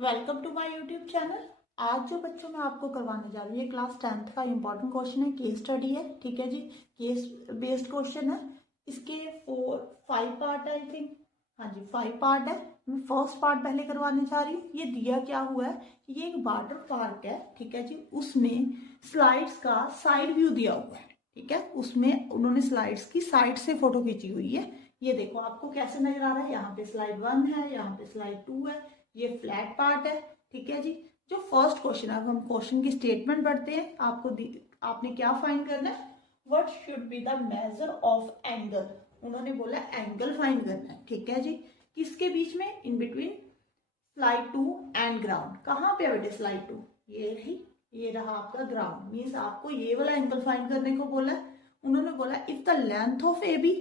Welcome to my YouTube channel. आज जो बच्चों मैं आपको करवाने जा रही हूँ ये क्लास 10th का इम्पोर्टेंट क्वेश्चन है, केस स्टडी है। ठीक है जी, केस बेस्ड क्वेश्चन है। इसके 5 पार्ट है, आई थिंक। हाँ जी, 5 पार्ट है। मैं फर्स्ट पार्ट पहले करवाने जा रही हूँ। ये दिया क्या हुआ है, ये एक वाटर पार्क है। ठीक है जी, उसमें स्लाइड्स का साइड व्यू दिया हुआ है। ठीक है, उसमें उन्होंने स्लाइड्स की साइड से फोटो खींची हुई है। ये देखो आपको कैसे नजर आ रहा है, यहाँ पे स्लाइड 1 है, यहाँ पे स्लाइड 2 है, ये फ्लैट पार्ट है। ठीक है जी, जो फर्स्ट क्वेश्चन, अब हम क्वेश्चन की स्टेटमेंट पढ़ते हैं। आपने क्या फाइंड करना है, what should be the measure of angle. उन्होंने बोला एंगल फाइंड करना है। ठीक है जी, किसके बीच में, in between slide 2 and ground. कहाँ पे है बेटे स्लाइड 2, ये रही, ये रहा आपका ग्राउंड। मीन्स आपको ये वाला एंगल फाइंड करने को बोला है। उन्होंने बोला if the length of A B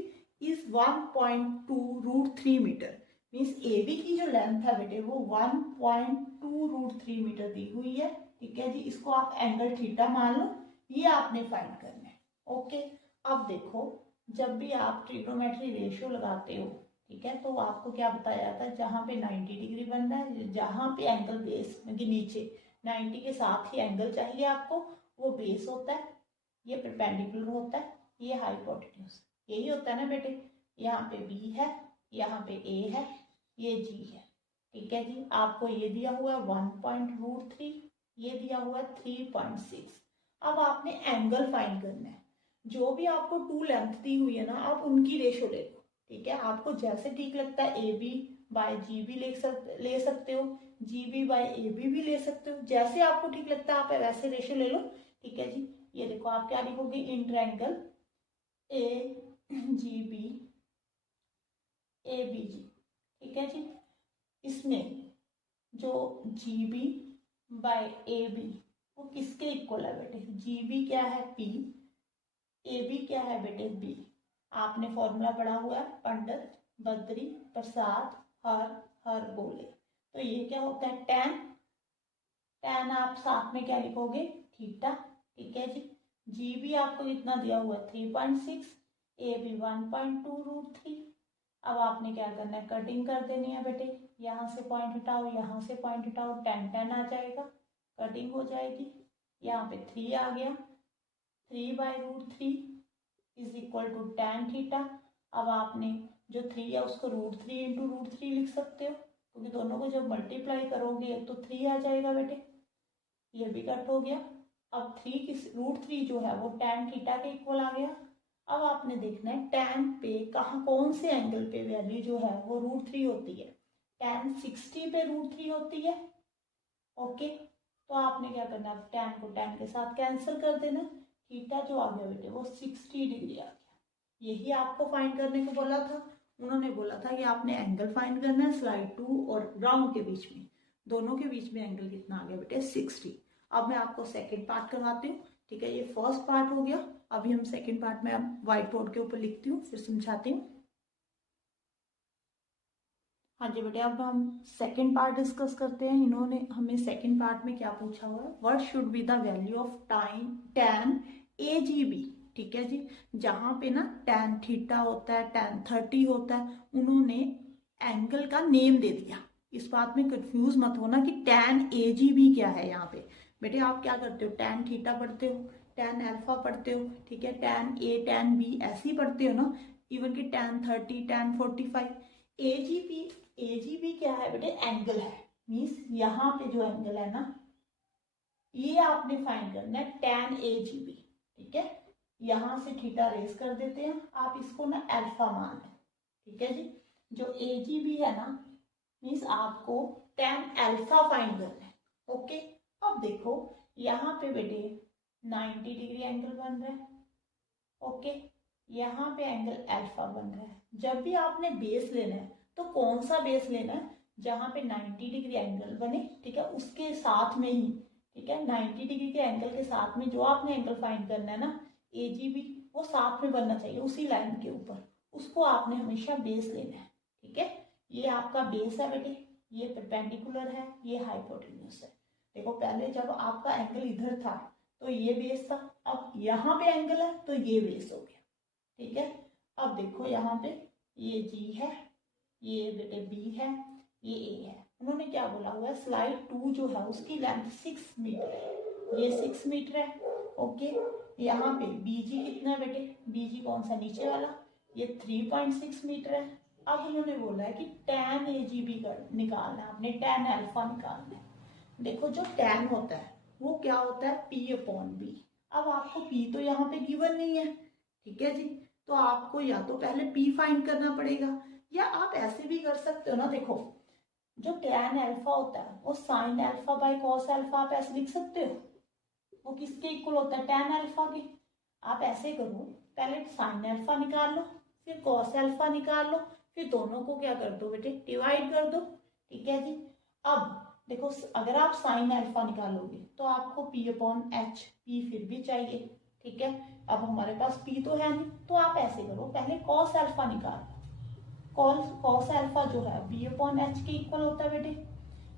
is 1.2√3 metre. Means A B की जो लेंथ है बेटे वो 1.2√3 मीटर दी हुई है। ठीक है जी, इसको आप एंगल थीटा मान लो। ये आपने फाइंड करना है। ओके, अब देखो, जब भी आप ट्रिग्नोमेट्री रेशियो लगाते हो, ठीक है, तो आपको क्या बताया जाता है, जहां पे 90 डिग्री बन रहा है, जहां पे एंगल बेस के नीचे 90 के साथ ही एंगल चाहिए आपको, वो बेस होता है। ये परपेंडिकुलर होता है, ये हाइपोटेन्यूज। यही होता है ना बेटे। यहाँ पे बी है, यहाँ पे ए है, ये जी है। ठीक है जी, आपको ये दिया हुआ है 1.√3, ये दिया हुआ है 3.6। अब आपने एंगल फाइंड करना है। जो भी आपको टू लेंथ दी हुई है ना, आप उनकी रेशो ले लो। ठीक है, आपको जैसे ठीक लगता है A B by G B ले सकते हो, G B by A B भी ले सकते हो। जैसे आपको ठीक लगता है आप वैसे रेशो ले लो। ठीक है जी, ये देखो आप क्या लिखोगे, in triangle A G B, A B G. ठीक है जी, इसमें जो G B by A B वो किसके इक्वल है बेटे, जी बी क्या है पी, ए बी क्या है बेटे बी। आपने फॉर्मूला पढ़ा हुआ है, पंडित बद्री प्रसाद हर हर बोले। तो ये क्या होता है, टैन। टैन आप साथ में क्या लिखोगे, थीटा। ठीक है जी बी आपको कितना दिया हुआ है 3.6, ए बी 1.2√3। अब आपने क्या करना है, कटिंग कर देनी है बेटे। यहाँ से पॉइंट हटाओ, यहाँ से पॉइंट हटाओ, टेन टेन आ जाएगा, कटिंग हो जाएगी। यहाँ पे 3 आ गया, 3/√3 is equal to tan theta. अब आपने जो 3 है उसको √3 इंटू √3 लिख सकते हो, क्योंकि दोनों को जब मल्टीप्लाई करोगे तो 3 आ जाएगा बेटे। ये भी कट हो गया। अब 3 की √3 जो है वो tan थीटा के इक्वल आ गया। अब आपने देखना है tan पे कहाँ, कौन से एंगल पे वैल्यू जो है वो √3 होती है। tan 60 पे √3 होती है। ओके, तो आपने क्या करना है, tan को tan के साथ कैंसिल कर देना। थीटा जो आ गया बेटे वो 60 डिग्री आ गया। यही आपको फाइंड करने को बोला था। उन्होंने बोला था कि आपने एंगल फाइंड करना है स्लाइड 2 और ग्राउंड के बीच में, दोनों के बीच में एंगल कितना आ गया बेटे 60। अब मैं आपको सेकंड पार्ट करवाती हूँ। ठीक है, ये फर्स्ट पार्ट हो गया। अभी हम सेकंड पार्ट में व्हाइट बोर्ड के ऊपर लिखती हूँ, फिर समझाती हूँ। हाँ जी बेटे, अब हम सेकंड पार्ट डिस्कस करते हैं। इन्होंने हमें सेकंड पार्ट में क्या पूछा हुआ है, what should be the value of time tan A G B. ठीक है जी, जहां पे ना टैन थीटा होता है, टैन 30 होता है, उन्होंने एंगल का नेम दे दिया। इस बात में कंफ्यूज मत होना कि टैन ए जी बी क्या है। यहाँ पे बेटे आप क्या करते हो, टैन थीटा पढ़ते हो, टैन अल्फा पढ़ते हो, ठीक है, टैन ए टैन बी ऐसे ही पढ़ते हो ना। इवन कि टैन 30 टैन 45। एजीबी, एजीबी क्या है बेटे, एंगल है। मीन्स यहाँ पे जो एंगल है ना, ये आपने फाइंड करना है tan एजीबी। ठीक है, यहां से थीटा रेस कर देते हैं, आप इसको ना अल्फा मान लें। ठीक है जी, जो एजीबी है ना, मीन्स आपको tan अल्फा फाइंड करना है। ओके, अब देखो यहाँ पे बेटे 90 डिग्री एंगल बन रहा है। ओके, यहाँ पे एंगल अल्फा बन रहा है। जब भी आपने बेस लेना है तो कौन सा बेस लेना है, जहां पे 90 डिग्री एंगल बने, ठीक है, उसके साथ में ही, ठीक है, 90 डिग्री के एंगल के साथ में जो आपने एंगल फाइंड करना है ना, एजीबी, वो साथ में बनना चाहिए उसी लाइन के ऊपर। उसको आपने हमेशा बेस लेना है। ठीक है, ये आपका बेस है बेटे, ये परपेंडिकुलर है, ये हाइपोटेन्यूज है। देखो पहले जब आपका एंगल इधर था तो ये बेस था, अब यहाँ पे एंगल है तो ये बेस हो गया। ठीक है, अब देखो यहाँ पे ये जी है, ये बेटे बी है, ये ए है। उन्होंने क्या बोला हुआ है, स्लाइड 2 जो है उसकी लेंथ 6 मीटर है, ये 6 मीटर है। ओके, यहाँ पे बीजी कितना है बेटे, बीजी कौन सा नीचे वाला, ये 3.6 मीटर है। अब उन्होंने बोला है कि tan AGB निकालना है, आपने tan अल्फा निकालना है। देखो जो tan होता है वो क्या होता है, P/B। अब आपको P तो यहाँ पे गिवन नहीं है, ठीक है जी, तो आपको या तो पहले P फाइंड करना पड़ेगा, या आप ऐसे भी कर सकते हो ना। देखो जो tan अल्फा होता है वो sin alpha by cos alpha आप ऐसे लिख सकते हो, वो किसके इक्वल होता है, tan अल्फा के। आप ऐसे करो, पहले sin अल्फा निकाल लो, फिर cos अल्फा निकाल लो, फिर दोनों को क्या कर दो बेटे, डिवाइड कर दो, ठीक है जी। अब देखो अगर आप sin अल्फा निकालोगे तो आपको P/H, P फिर भी चाहिए, ठीक है। अब हमारे पास P तो है नहीं, तो आप ऐसे करो, पहले cos अल्फा निकाल लो। cos अल्फा जो है B/H के इक्वल होता है बेटे।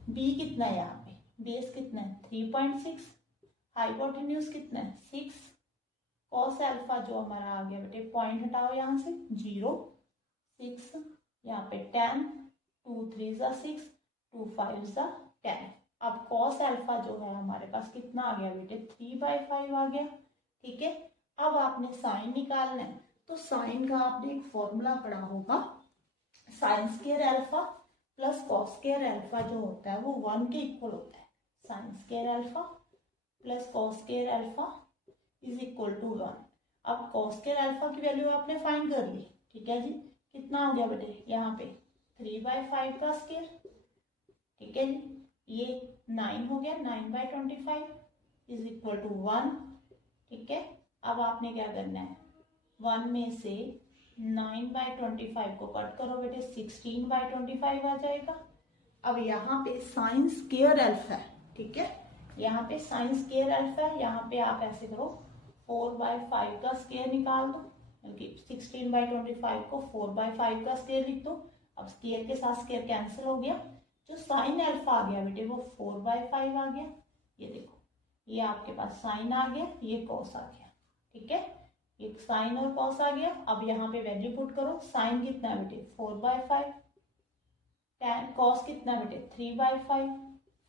B कितना है यहाँ पे, बेस कितना है 3.6, हाइपोटेन्यूज कितना है 6, कॉस अल्फा जो हमारा आ गया बेटे, पॉइंट हटाओ यहाँ से 0, 6, यहाँ पे 10, 2 3 ज़ा 6, 2 5 ज़ा 10। अब कॉस अल्फा जो है हमारे पास कितना आ गया बेटे, 3/5 आ गया, ठीक है। अब आपने साइन निकालना है, तो साइन का आपने एक फॉर्मूला पढ़ा होगा, sine square alpha plus cos square alpha जो होता है वो 1 के इक्वल होता है। Sine square alpha plus cos square alpha is equal to 1। अब कॉस स्क्वायर अल्फा की वैल्यू आपने फाइंड कर ली, ठीक है जी। कितना हो गया बेटे, यहाँ पे 3/5 का स्क्वायर, ठीक है जी। ये 9 हो गया, 9/25 इज इक्वल टू 1, ठीक है। अब आपने क्या करना है, 1 में से 9/25 को कट करो बेटे, 16/25 आ जाएगा। अब यहाँ पे साइन स्क्वायर अल्फा है, ठीक है, यहाँ पे साइन स्क्वायर अल्फा है, यहाँ पे आप ऐसे करो 4/5 का स्क्वायर निकाल दो, बल्कि 16/25 को 4/5 का स्क्वायर लिख दो। अब स्क्वायर के साथ स्क्वायर कैंसिल हो गया, जो साइन अल्फा आ गया बेटे वो 4/5 आ गया। ये देखो, ये आपके पास साइन आ गया, ये कॉस आ गया, ठीक है, एक साइन और कॉस आ गया। अब यहाँ पे वैल्यू पुट करो, साइन कितना है बेटे 4/5, tan कॉस कितना बेटे 3/5,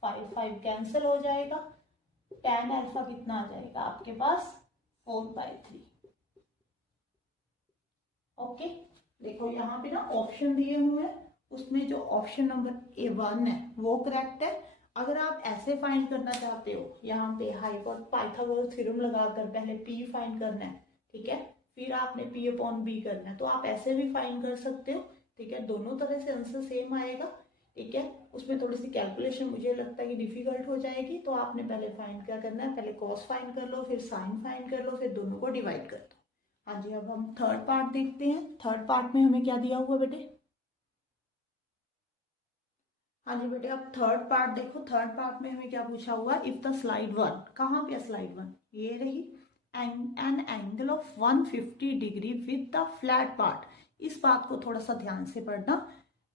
5 कैंसिल हो जाएगा, tan अल्फा कितना आ जाएगा आपके पास 4/3। ओके, देखो यहाँ पे ना ऑप्शन दिए हुए हैं, उसमें जो ऑप्शन नंबर A1 है वो करेक्ट है। अगर आप ऐसे फाइंड करना चाहते हो, यहाँ पे पाइथागोरस थ्योरम लगाकर पहले P फाइंड करना है, ठीक है, फिर आपने P/B करना है, तो आप ऐसे भी फाइंड कर सकते हो, ठीक है। दोनों तरह से आंसर सेम आएगा, ठीक है। उसमें थोड़ी सी कैलकुलेशन मुझे लगता है कि डिफिकल्ट हो जाएगी, तो आपने पहले फाइंड क्या करना है, पहले कॉस फाइंड कर लो, फिर साइन फाइंड कर लो, फिर दोनों को डिवाइड कर दो। हाँ जी, अब हम थर्ड पार्ट देखते हैं। थर्ड पार्ट में हमें क्या दिया हुआ बेटे, हाँ जी बेटे, अब थर्ड पार्ट देखो। थर्ड पार्ट में हमें क्या पूछा हुआ, इफ द स्लाइड 1, कहाँ पे स्लाइड 1, ये रही, an angle of 150 degree with the flat part. इस बात को थोड़ा सा ध्यान से पढ़ना,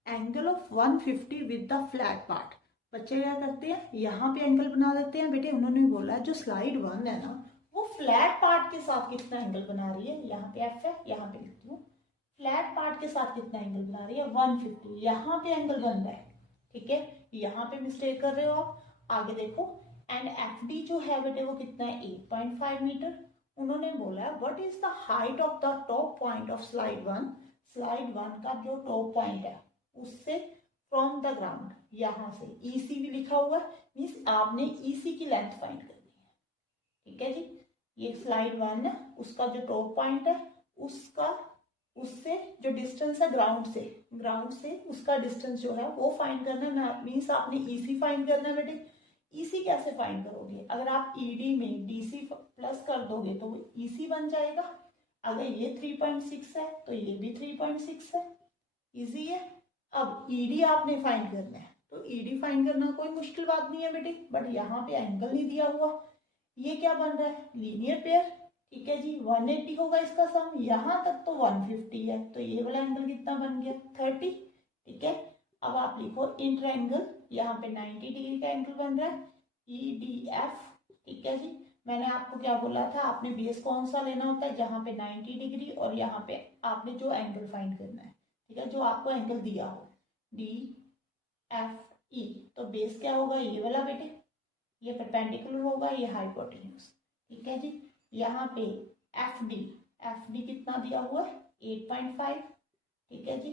angle of 150 with the flat part. बच्चे क्या करते हैं, यहाँ पे एंगल बना देते हैं बेटे। उन्होंने बोला जो स्लाइड 1 है ना वो फ्लैट पार्ट के साथ कितना एंगल बना रही है, यहाँ पे एफ है, यहाँ पे लिखती हूँ, फ्लैट पार्ट के साथ कितना एंगल बना रही है 150, यहाँ पे एंगल बन रहा है, ठीक है। यहाँ पे मिस्टेक कर रहे हो आप, आगे देखो। एंड एफ डी जो है बेटे वो कितना है 8.5 मीटर। उन्होंने बोला what is the height of the top point of slide 1, slide 1 का जो टॉप पॉइंट है उससे फ्रॉम द ग्राउंड, यहाँ से EC भी लिखा हुआ है, मीन्स आपने EC की लेंथ फाइंड करनी है, ठीक है जी। ये स्लाइड 1 है, उसका जो टॉप पॉइंट है उसका, उससे जो डिस्टेंस है ग्राउंड से उसका डिस्टेंस जो है वो फाइंड करना है, मीन्स आपने EC फाइंड करना है बेटे। EC कैसे फाइंड करोगे, अगर आप ED में DC प्लस कर दोगे तो वो EC बन जाएगा। अगर ये 3.6 है तो ये भी 3.6 है, इजी है। अब ED आपने फाइंड करना है, तो ED फाइंड करना कोई मुश्किल बात नहीं है बेटे, बट यहाँ पे एंगल नहीं दिया हुआ। ये क्या बन रहा है, लीनियर पेयर, ठीक है जी। 180 होगा इसका सम, यहाँ तक तो 150 है, तो ये वाला एंगल कितना बन गया 30, ठीक है। अब आप लिखो इंटर एंगल, यहाँ पे 90 डिग्री का एंगल बन रहा है EDF, ठीक है जी। मैंने आपको क्या बोला था, आपने बेस कौन सा लेना होता है, जहाँ पे 90 डिग्री और यहाँ पे आपने जो एंगल फाइंड करना है, ठीक है, जो आपको एंगल दिया हो DF, ई, तो बेस क्या होगा ये वाला बेटे, ये परपेंडिकुलर होगा, ये हाइपोटेन्यूज। ठीक है जी। यहाँ पे एफ डी कितना दिया हुआ है 8.5। ठीक है जी।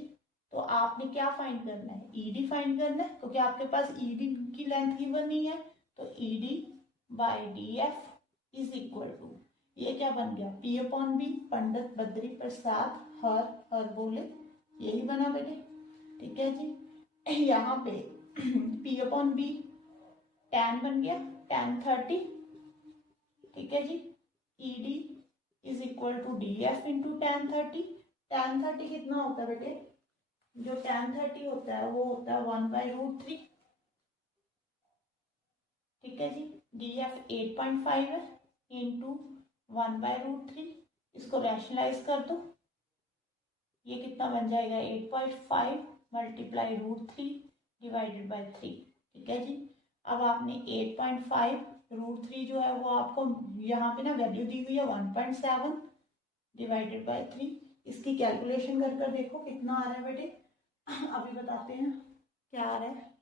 तो आपने क्या फाइंड करना है, ईडी फाइंड करना है, क्योंकि आपके पास ईडी की लेंथ गिवन नहीं है। तो ED by D F is equal to, ये क्या बन गया P upon B, Pandit Badri Prasad हर बोले, यही बना बेटे। ठीक है जी। यहाँ पे पी अपॉन बी tan बन गया tan 30। ठीक है जी। ED is equal to D F into tan 30। tan 30 कितना होता है बेटे, जो tan 30 होता है वो होता है 1/√3। ठीक है जी। डी एफ 8.5 है इंटू 1/√3, इसको रैशनलाइज कर दो, ये कितना बन जाएगा 8.5 मल्टीप्लाई √3 डिवाइडेड बाई 3। ठीक है जी। अब आपने 8.5 √3 जो है वो आपको यहाँ पे ना वैल्यू दी हुई है 1.7 डिवाइडेड बाई 3। इसकी कैलकुलेशन कर कर देखो कितना आ रहा है बेटे, अभी बताते हैं क्या आ रहा है।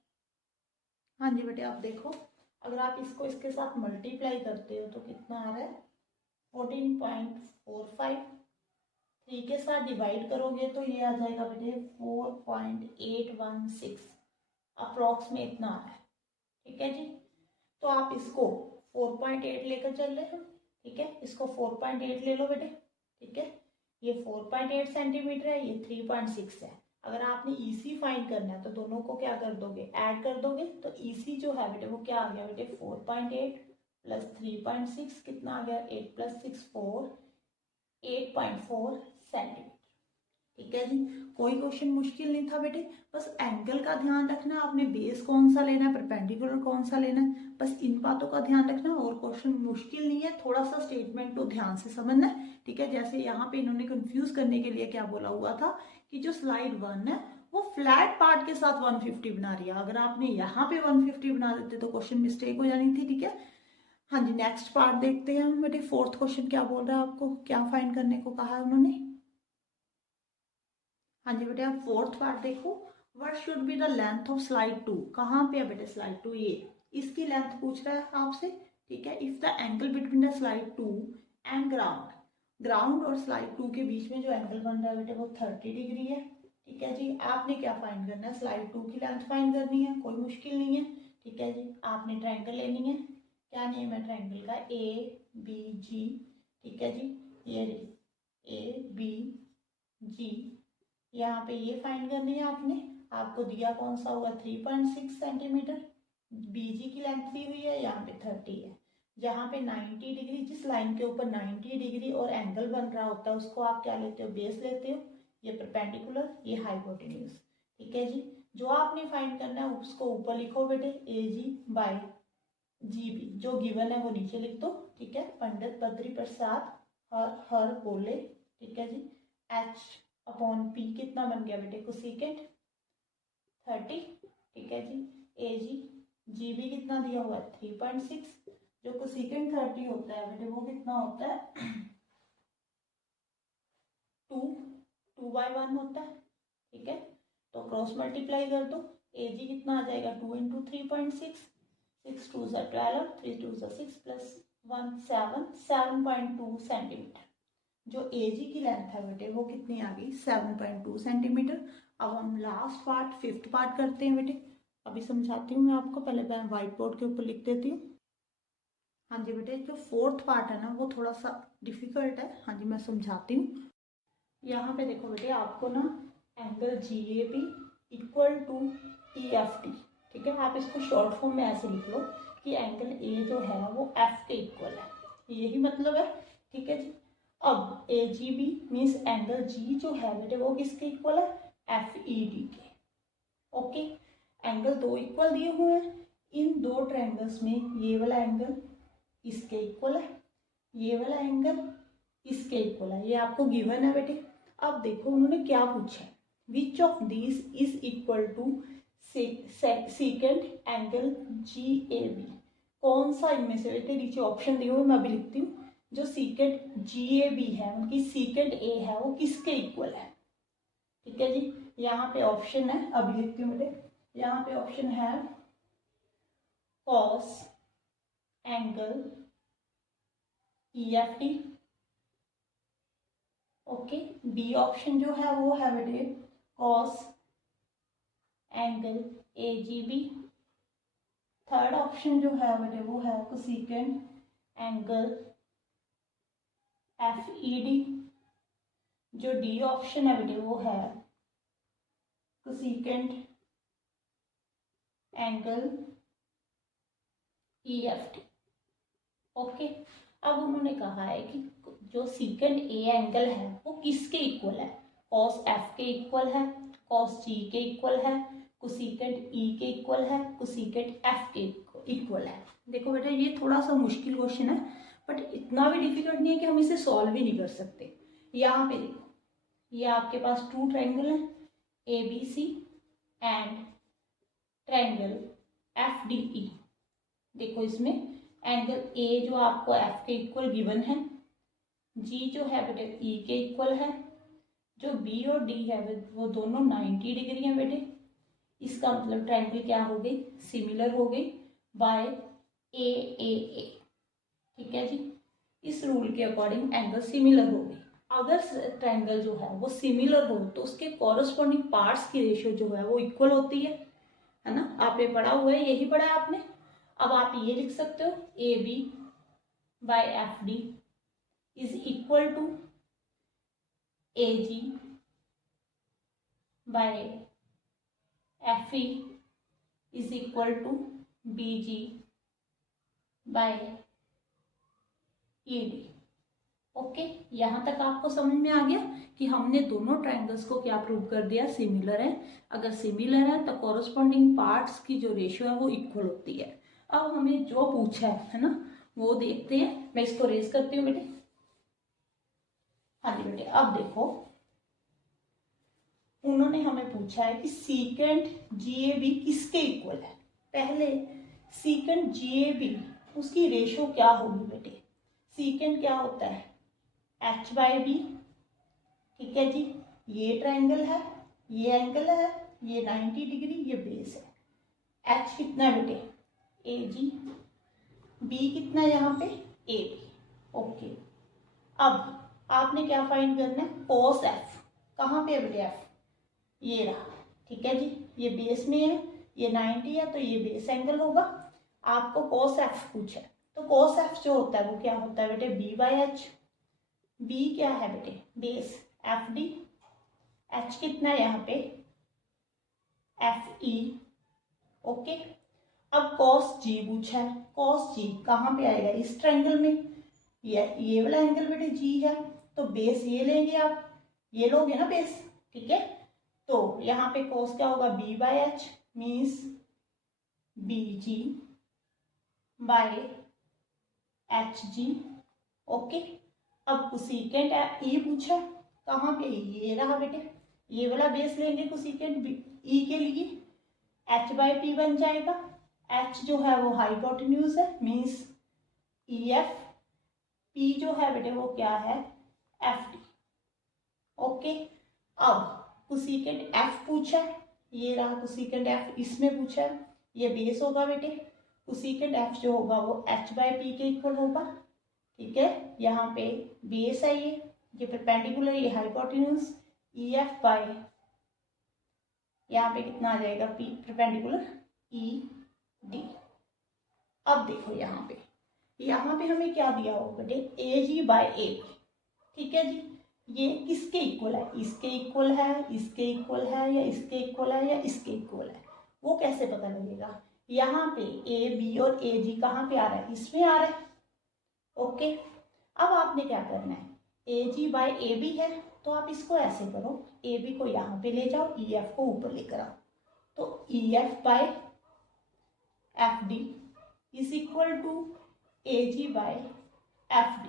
हाँ जी बेटे, आप देखो अगर आप इसको इसके साथ मल्टीप्लाई करते हो तो कितना आ रहा है 14.45। 3 के साथ डिवाइड करोगे तो ये आ जाएगा बेटे 4.816 अप्रॉक्स में इतना आ रहा है। ठीक है जी। तो आप इसको 4.8 लेकर चल रहे हैं। ठीक है, इसको 4.8 ले लो बेटे। ठीक है, ये 4.8 सेंटीमीटर है, ये 3.6 है। अगर आपने ईसी फाइंड करना है तो दोनों को क्या कर दोगे, ऐड कर दोगे। तो ईसी जो है बेटे वो क्या आ गया बेटे 4.8 प्लस 3.6 कितना आ गया 8 प्लस 6 4, 8.4 सेंटीमीटर। ठीक है जी। कोई क्वेश्चन मुश्किल नहीं था बेटे, बस एंगल का ध्यान रखना, आपने बेस कौन सा लेना है, परपेंडिकुलर कौन सा लेना है, बस इन बातों का ध्यान रखना। और क्वेश्चन मुश्किल नहीं है, थोड़ा सा स्टेटमेंट तो ध्यान से समझना है। ठीक है, जैसे यहाँ पे इन्होंने कंफ्यूज करने के लिए क्या बोला हुआ था कि जो स्लाइड 1 है वो फ्लैट पार्ट के साथ 150 बना रही है। अगर आपने यहाँ पे 150 बना देते तो क्वेश्चन मिस्टेक हो जानी थी। ठीक है, हाँ जी। नेक्स्ट पार्ट देखते हैं हम बेटे। 4th क्वेश्चन क्या बोल रहा है, आपको क्या फाइंड करने को कहा है उन्होंने। हाँ जी बेटे, आप 4th पार्ट देखो। What should be the length of slide 2। कहाँ पे है बेटे स्लाइड 2, ये इसकी लेंथ पूछ रहा है आपसे। ठीक है, if the angle between the slide 2 and ground और स्लाइड 2 के बीच में जो एंगल बन रहा है बेटे वो 30 डिग्री है। ठीक है जी। आपने क्या फाइंड करना है, स्लाइड 2 की लेंथ फाइंड करनी है, कोई मुश्किल नहीं है। ठीक है जी। आपने ट्रायंगल लेनी है, क्या नेम है ट्रायंगल का, ABG। ठीक है जी, ये ABG, यहाँ पे ये फाइंड करनी है आपने। आपको दिया कौन सा होगा 3.6 सेंटीमीटर, बीजी की लेंथ दी हुई है, यहाँ पे 30 है। जहाँ पे 90 डिग्री, जिस लाइन के ऊपर 90 डिग्री और एंगल बन रहा होता है उसको आप क्या लेते हो, बेस लेते हो। ये परपेंडिकुलर, ये हाइपोटेन्यूज। ठीक है जी। जो आपने फाइंड करना है उसको ऊपर लिखो बेटे, AG बाई GB, जो गिवन है वो नीचे लिख दो। ठीक है, पंडित बद्री प्रसाद हर बोले। ठीक है जी। H अपॉन P कितना बन गया बेटे कोसेकेंट 30। ठीक है जी। AG GB कितना दिया हुआ है 3.6, जो कोसेकेंट 30 होता है बेटे वो कितना होता है 2/1 होता है। ठीक है, तो क्रॉस मल्टीप्लाई कर दो। AG कितना आ जाएगा 2 इंटू 3.6, 6 2 12, 3 2 6 प्लस 1 7, 7.2 सेंटीमीटर। जो AG की लेंथ है बेटे वो कितनी आ गई 7.2 सेंटीमीटर। अब हम लास्ट पार्ट 5th पार्ट करते हैं बेटे। अभी समझाती हूँ मैं आपको, पहले मैं व्हाइट बोर्ड के ऊपर लिख देती हूँ। हाँ जी बेटे, जो 4th पार्ट है ना वो थोड़ा सा डिफिकल्ट है। हाँ जी, मैं समझाती हूँ। यहाँ पे देखो बेटे, आपको ना angle GAB equal to EFT। ठीक है, आप इसको शॉर्ट फॉर्म में ऐसे लिख लो कि एंगल A जो है वो F के इक्वल है, यही मतलब है। ठीक है जी। अब AGB मीन्स एंगल G जो है बेटे वो किसके इक्वल है, FED के। ओके, एंगल 2 इक्वल दिए हुए हैं। इन 2 ट्रायंगल्स में ये वाला एंगल इसके इक्वल है, ये वाला एंगल इसके इक्वल है, ये आपको गिवन है बेटे। अब देखो उन्होंने क्या पूछा है, which of this is equal to secant angle GAB। कौन सा इनमें से बेटे, नीचे ऑप्शन दिए हुए मैं अभी लिखती हूँ। जो सीकेंट GAB है उनकी सीकेंट A है वो किसके इक्वल है। ठीक है जी, यहाँ पे ऑप्शन है, अभी लिखती हूँ बेटे। यहाँ पे ऑप्शन है cos angle EFD। Okay, B option जो है वो है बेटे cos angle AGB। Third option जो है बेटे वो है कोसेकेंट एंगल FED। जो डी ऑप्शन है बेटे वो है कोसेकेंट एंगल EFD। ओके, अब उन्होंने कहा है कि जो सीकेंट ए एंगल है वो किसके इक्वल है, कॉस F के इक्वल है, कॉस G के इक्वल है, कोसेकेंट E के इक्वल है, कोसेकेंट F के इक्वल है। देखो बेटा ये थोड़ा सा मुश्किल क्वेश्चन है, बट इतना भी डिफिकल्ट नहीं है कि हम इसे सॉल्व ही नहीं कर सकते। यहाँ पे देखो, ये आपके पास टू ट्रायंगल है ABC एंड ट्रायंगल FDE। देखो इसमें एंगल A जो आपको F के इक्वल गिवन है, G जो है बेटे E के इक्वल है, जो B और D है वो दोनों 90 डिग्री हैं बेटे। इसका मतलब ट्रायंगल क्या हो गई, सिमिलर हो गई बाय AAA। ठीक है जी, इस रूल के अकॉर्डिंग एंगल सिमिलर हो गई। अगर ट्रायंगल जो है वो सिमिलर हो तो उसके कॉरस्पॉन्डिंग पार्ट्स की रेशियो जो है वो इक्वल होती है ना। आपने पढ़ा हुआ है, यही पढ़ा है आपने। अब आप ये लिख सकते हो AB by FD is equal to AG by FE is equal to BG by ED। Okay, यहाँ तक आपको समझ में आ गया कि हमने दोनों ट्रायंगल्स को क्या प्रूव कर दिया, सिमिलर है। अगर सिमिलर है तो कॉरस्पॉन्डिंग पार्ट्स की जो रेशियो है वो इक्वल होती है। अब हमें जो पूछा है ना वो देखते हैं। मैं इसको रेज करती हूँ बेटे। हाँ जी बेटे, अब देखो उन्होंने हमें पूछा है कि सीकेंट GAB किसके इक्वल है। पहले सीकेंट GAB उसकी रेशियो क्या होगी बेटे। सीकेंट क्या होता है H/B। ठीक है जी, ये ट्रायंगल है, ये एंगल है, ये 90 डिग्री, ये बेस है। H कितना है बेटे AG, B कितना है यहाँ पे AB। ओके, अब आपने क्या फाइंड करना है, cos F। कहाँ पे है बेटे F, ये रहा। ठीक है जी, ये बेस में है, ये 90 है तो ये बेस एंगल होगा। आपको cos F पूछा है तो cos F जो होता है वो क्या होता है बेटे B/H। B क्या है बेटे बेस FD, H कितना है यहाँ पे FE। ओके, अब cos G पूछा है। cos G कहाँ पे आएगा, इस ट्रायंगल में। ये वाला एंगल बेटे G है तो बेस ये लेंगे आप, ये लोगे ना बेस। ठीक है, तो यहाँ पे cos क्या होगा B/H means BG by HG। Okay, अब कोसेकेंट E पूछा, कहाँ पे, ये रहा बेटे, ये वाला बेस लेंगे कोसेकेंट E के लिए, H/P बन जाएगा। H जो है वो हाइपोटेन्यूज है मीन्स EF। P जो है बेटे वो क्या है FD। ओके, अब कोसेकेंट F पूछा है, ये रहा कोसेकेंट F, इसमें पूछा है, ये बेस होगा बेटे। कोसेकेंट F जो होगा वो H/P के इक्वल होगा। ठीक है, यहाँ पे बेस है, ये परपेंडिकुलर, ये हाइपोटेन्यूज, EF बाय यहाँ पे कितना आ जाएगा P परपेंडिकुलर ED। अब देखो यहाँ पे हमें क्या दिया होगा बेटे AG बाय AB। ठीक है जी, ये किसके इक्वल है, इसके इक्वल है, इसके इक्वल है, या इसके इक्वल है, या इसके इक्वल है, वो कैसे पता लगेगा। यहाँ पे AB और AG कहाँ पे आ रहा है, इसमें आ रहा है। ओके, अब आपने क्या करना है, AG बाय AB है तो आप इसको ऐसे करो, AB को यहाँ पे ले जाओ, EF को ऊपर लेकर आओ, तो EF by FD is equal to AG by FD।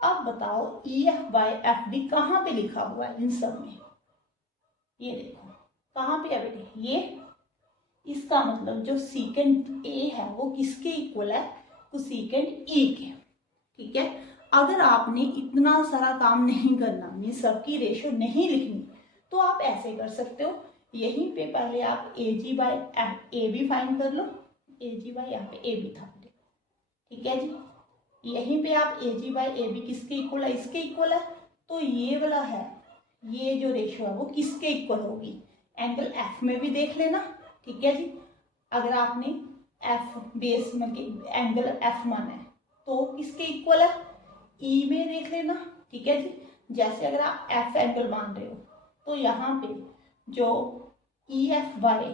अब बताओ EF बाय FD कहाँ पे लिखा हुआ है इन सब में, ये देखो कहाँ पे है बेटे, ये। इसका मतलब जो सीकेंट A है वो किसके इक्वल है, कोसेकेंट E के। ठीक है, अगर आपने इतना सारा काम नहीं करना, मीन सबकी रेशियो नहीं लिखनी, तो आप ऐसे कर सकते हो, यहीं पे पहले आप ए जी बाई ए बी फाइंड कर लो। ए जी बाई यहाँ पे ए बी था, ठीक है जी। यहीं पे आप ए जी बाई ए बी किसके इक्वल है, इसके इक्वल है। तो ये वाला है, ये जो रेशियो है वो किसके इक्वल होगी, एंगल एफ में भी देख लेना, ठीक है जी। अगर आपने एफ बेस में एंगल एफ माना है तो किसके इक्वल है, ई में देख लेना, ठीक है जी। जैसे अगर आप एफ एंगल मान रहे हो तो यहाँ पे जो E F by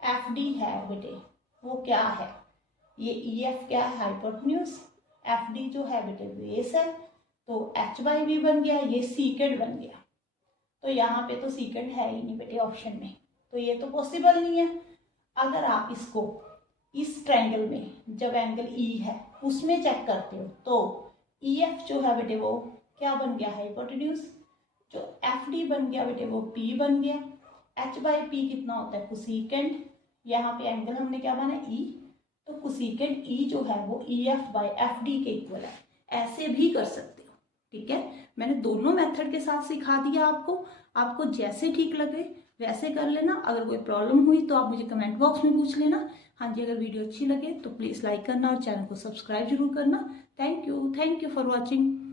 F D है बेटे वो क्या है, ये ई एफ क्या है, हाइपोटेन्यूज, एफ डी जो है बेटे बेस है, तो एच बाई बी बन गया, ये सीकेंड बन गया। तो यहाँ पे तो सीकेंड है ही नहीं बेटे ऑप्शन में, तो ये तो पॉसिबल नहीं है। अगर आप इसको इस ट्रायंगल में जब एंगल ई है उसमें चेक करते हो तो ई एफ जो है बेटे वो क्या बन गया, हाइपोटेन्यूज। जो एफ डी बन गया बेटे वो पी बन गया। एच बाई पी कितना होता है, कोसेकेंड। यहाँ पे एंगल हमने क्या माना, ई, तो कोसेकेंड ई जो है वो E F by F D के इक्वल है। ऐसे भी कर सकते हो, ठीक है। मैंने दोनों मेथड के साथ सिखा दिया आपको, आपको जैसे ठीक लगे वैसे कर लेना। अगर कोई प्रॉब्लम हुई तो आप मुझे कमेंट बॉक्स में पूछ लेना। हाँ जी, अगर वीडियो अच्छी लगे तो प्लीज़ लाइक करना और चैनल को सब्सक्राइब जरूर करना। Thank you for watching.